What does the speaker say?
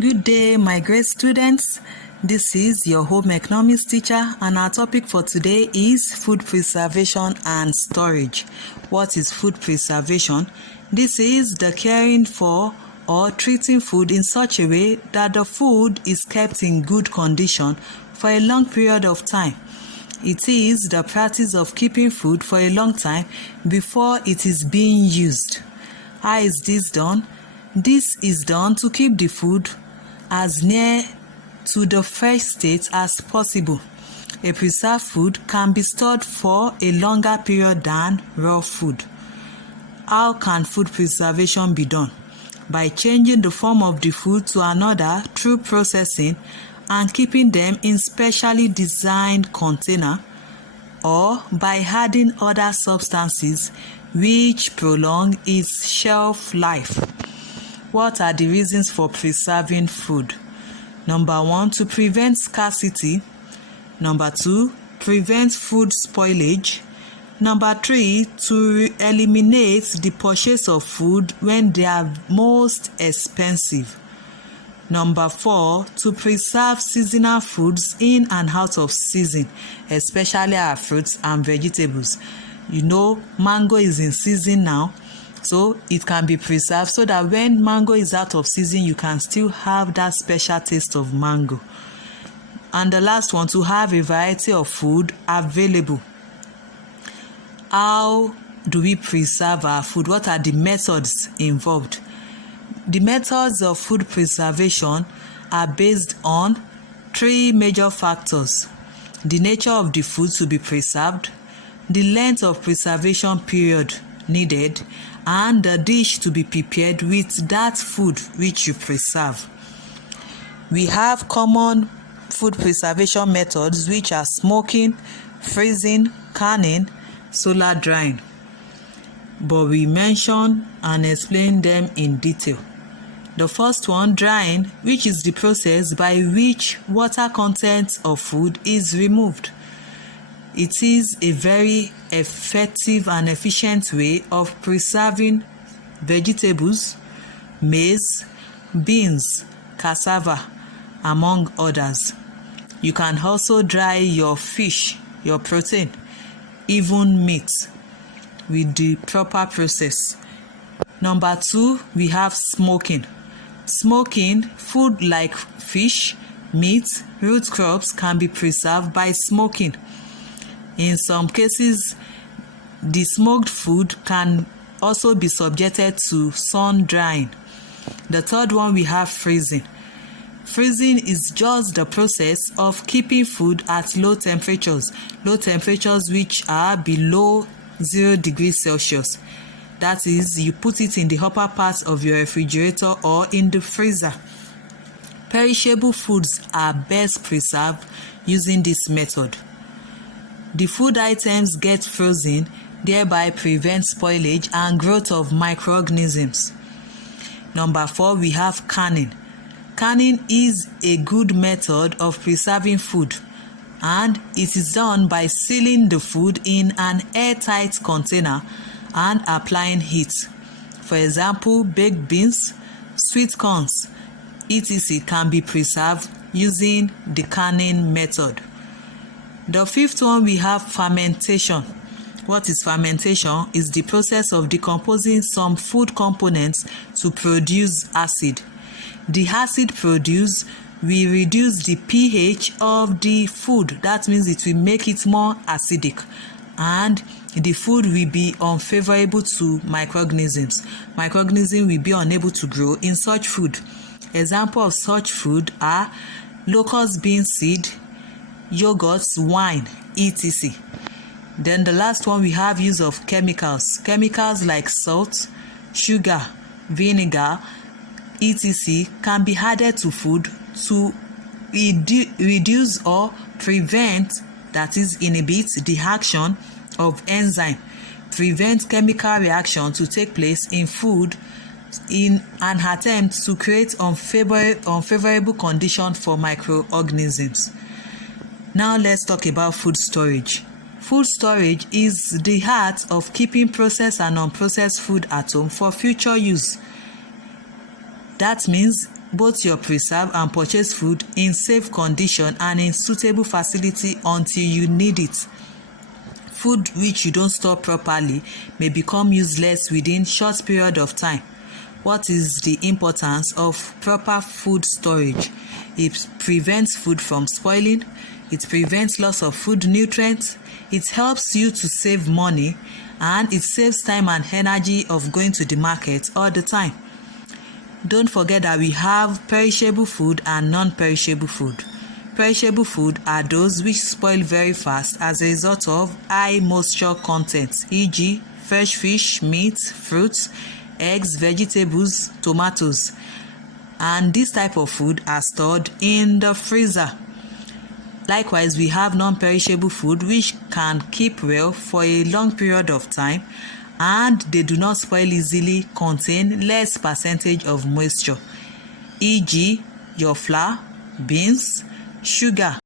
Good day, my great students. This is your home economics teacher, and our topic for today is food preservation and storage. What is food preservation? This is the caring for or treating food in such a way that the food is kept in good condition for a long period of time. It is the practice of keeping food for a long time before it is being used. How is this done? This is done to keep the food as near to the fresh state as possible. A preserved food can be stored for a longer period than raw food. How can food preservation be done? By changing the form of the food to another through processing and keeping them in specially designed container, or by adding other substances which prolong its shelf life. What are the reasons for preserving food? Number 1, to prevent scarcity. Number 2, prevent food spoilage. Number 3, to eliminate the purchase of food when they are most expensive. Number 4, to preserve seasonal foods in and out of season, especially our fruits and vegetables. You know, mango is in season now, so it can be preserved so that when mango is out of season, you can still have that special taste of mango. And the last one, to have a variety of food available. How do we preserve our food? What are the methods involved? The methods of food preservation are based on 3 major factors: the nature of the food to be preserved, the length of preservation period needed, and the dish to be prepared with that food which you preserve. We have common food preservation methods which are smoking, freezing, canning, solar drying, but we mention and explain them in detail. The first one, drying, which is the process by which water content of food is removed. It is a very effective and efficient way of preserving vegetables, maize, beans, cassava, among others. You can also dry your fish, your protein, even meat, with the proper process. Number 2, we have smoking. Smoking, food like fish, meat, root crops can be preserved by smoking. In some cases, the smoked food can also be subjected to sun drying. The third one, we have freezing. Freezing is just the process of keeping food at low temperatures which are below 0 degrees Celsius. That is, you put it in the upper part of your refrigerator or in the freezer. Perishable foods are best preserved using this method. The food items get frozen, thereby prevent spoilage and growth of microorganisms. Number 4, we have canning. Canning is a good method of preserving food, and it is done by sealing the food in an airtight container and applying heat. For example, baked beans, sweet corns, etc. can be preserved using the canning method. The fifth one, we have fermentation. What is fermentation? Is the process of decomposing some food components to produce acid. The acid produced will reduce the pH of the food. That means it will make it more acidic, and the food will be unfavorable to microorganisms. Microorganisms will be unable to grow in such food. Examples of such food are locust bean seed, yogurts, wine, etc. Then the last one, we have use of chemicals. Chemicals like salt, sugar, vinegar, etc. can be added to food to reduce or prevent, that is, inhibit the action of enzyme, prevent chemical reaction to take place in food in an attempt to create unfavorable condition for microorganisms. Now let's talk about food storage. Food storage is the art of keeping processed and unprocessed food at home for future use. That means both your preserved and purchased food in safe condition and in suitable facility until you need it. Food which you don't store properly may become useless within short period of time. What is the importance of proper food storage? It prevents food from spoiling, it prevents loss of food nutrients, it helps you to save money, and it saves time and energy of going to the market all the time. Don't forget that we have perishable food and non-perishable food. Perishable food are those which spoil very fast as a result of high moisture content, e.g. fresh fish, meat, fruits, eggs, vegetables, tomatoes. And this type of food are stored in the freezer. Likewise, we have non-perishable food which can keep well for a long period of time and they do not spoil easily, contain less percentage of moisture, e.g. your flour, beans, sugar.